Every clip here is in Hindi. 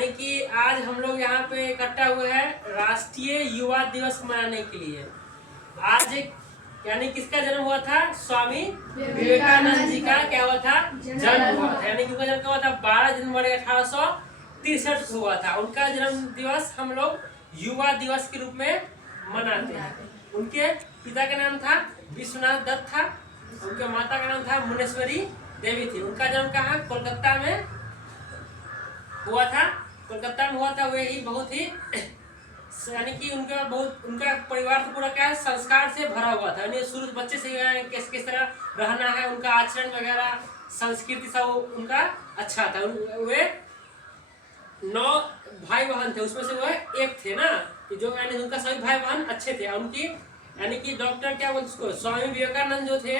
यानी कि आज हम लोग यहाँ पे इकट्ठा हुए हैं राष्ट्रीय युवा दिवस मनाने के लिए। आज यानी किसका जन्म हुआ था? स्वामी विवेकानंद जी का क्या हुआ था? जन्म हुआ था। यानी कि उनका जन्म हुआ था 12 जनवरी 1863 हुआ था। उनका जन्म दिवस हम लोग युवा दिवस के रूप में मनाते हैं। उनके पिता का नाम था विश्वनाथ दत्त था, उनके माता का नाम था मुनेश्वरी देवी थी। उनका जन्म कहाँ? कोलकाता में हुआ था। कोलकाता में हुआ था। वे ही बहुत ही यानी कि उनका परिवार तो पूरा क्या है, संस्कार से भरा हुआ था। यानी शुरू बच्चे से किस तरह रहना है, उनका आचरण वगैरह संस्कृति सब उनका अच्छा था। वे 9 भाई बहन थे, उसमें से वह एक थे ना, कि जो यानी उनका सभी भाई बहन अच्छे थे। उनकी यानी कि डॉक्टर क्या बोलते उसको, स्वामी विवेकानंद जो थे,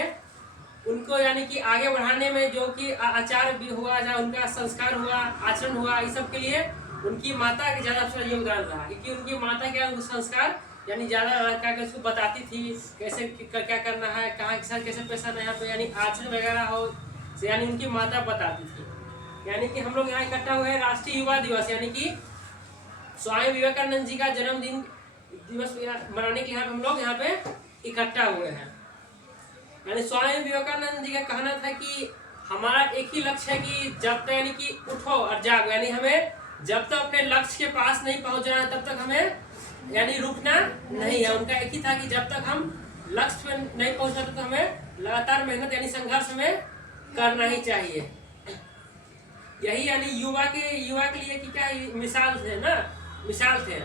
उनको यानी कि आगे बढ़ाने में जो कि आचार भी हुआ, उनका संस्कार हुआ, आचरण हुआ, इस सब के लिए उनकी माता के ज्यादा योगदान रहा। क्योंकि उनकी माता क्या संस्कार यानी ज्यादा क्या उसको बताती थी, कैसे क्या करना है, कहाँ के साथ कैसे पैसा नहीं है, यानी आचरण वगैरह हो, यानी उनकी माता बताती थी। यानी कि हम लोग यहाँ इकट्ठा हुए हैं राष्ट्रीय युवा दिवस, यानी कि स्वामी विवेकानंद जी का जन्मदिन दिवस मनाने के लिए हम लोग यहाँ पे इकट्ठा हुए हैं। यानी स्वामी विवेकानंद जी का कहना था कि हमारा एक ही लक्ष्य है कि जब तक यानी कि उठो और जागो, यानी हमें जब तक अपने लक्ष्य के पास नहीं पहुंच जाना तब तक हमें यानी रुकना नहीं है। उनका एक ही था कि जब तक हम लक्ष्य पे नहीं पहुंचना तब तक हमें लगातार मेहनत यानी संघर्ष में करना ही चाहिए। यही यानी युवा के लिए कि क्या मिसाल थे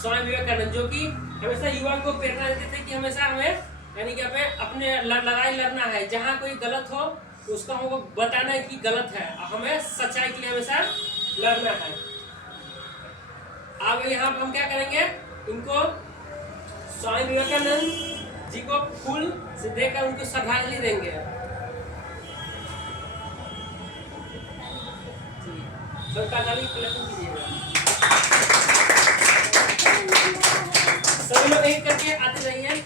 स्वामी विवेकानंद, जो कि हमेशा युवा को प्रेरणा देते थे कि हमेशा हमें यानी कि अपने लड़ाई लड़ना है। जहाँ कोई गलत हो उसको हमको बताना है कि गलत है, हमें सच्चाई के लिए हमेशा लड़ना है। अब यहाँ पर हम क्या करेंगे, इनको स्वामी विवेकानंद जी को फूल से देकर उनको श्रद्धांजलि देंगे। सभी लोग एक करके आते रहिए।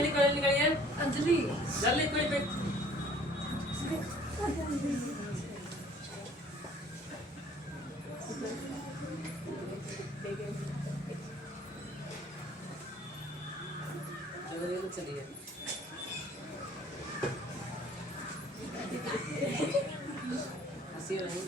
निकलिए अंजलि जल्दी कोई चलिए हंसी नहीं।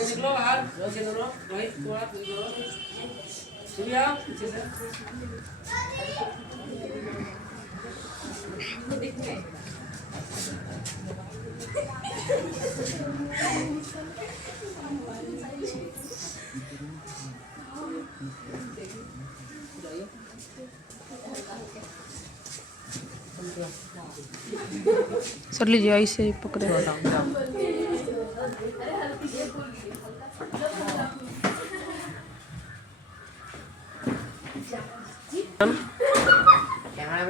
निकलो बाहर, रोहित थोड़ा सूर्या पीछे से सर लीजिए ऐसे पकड़े। कैमरा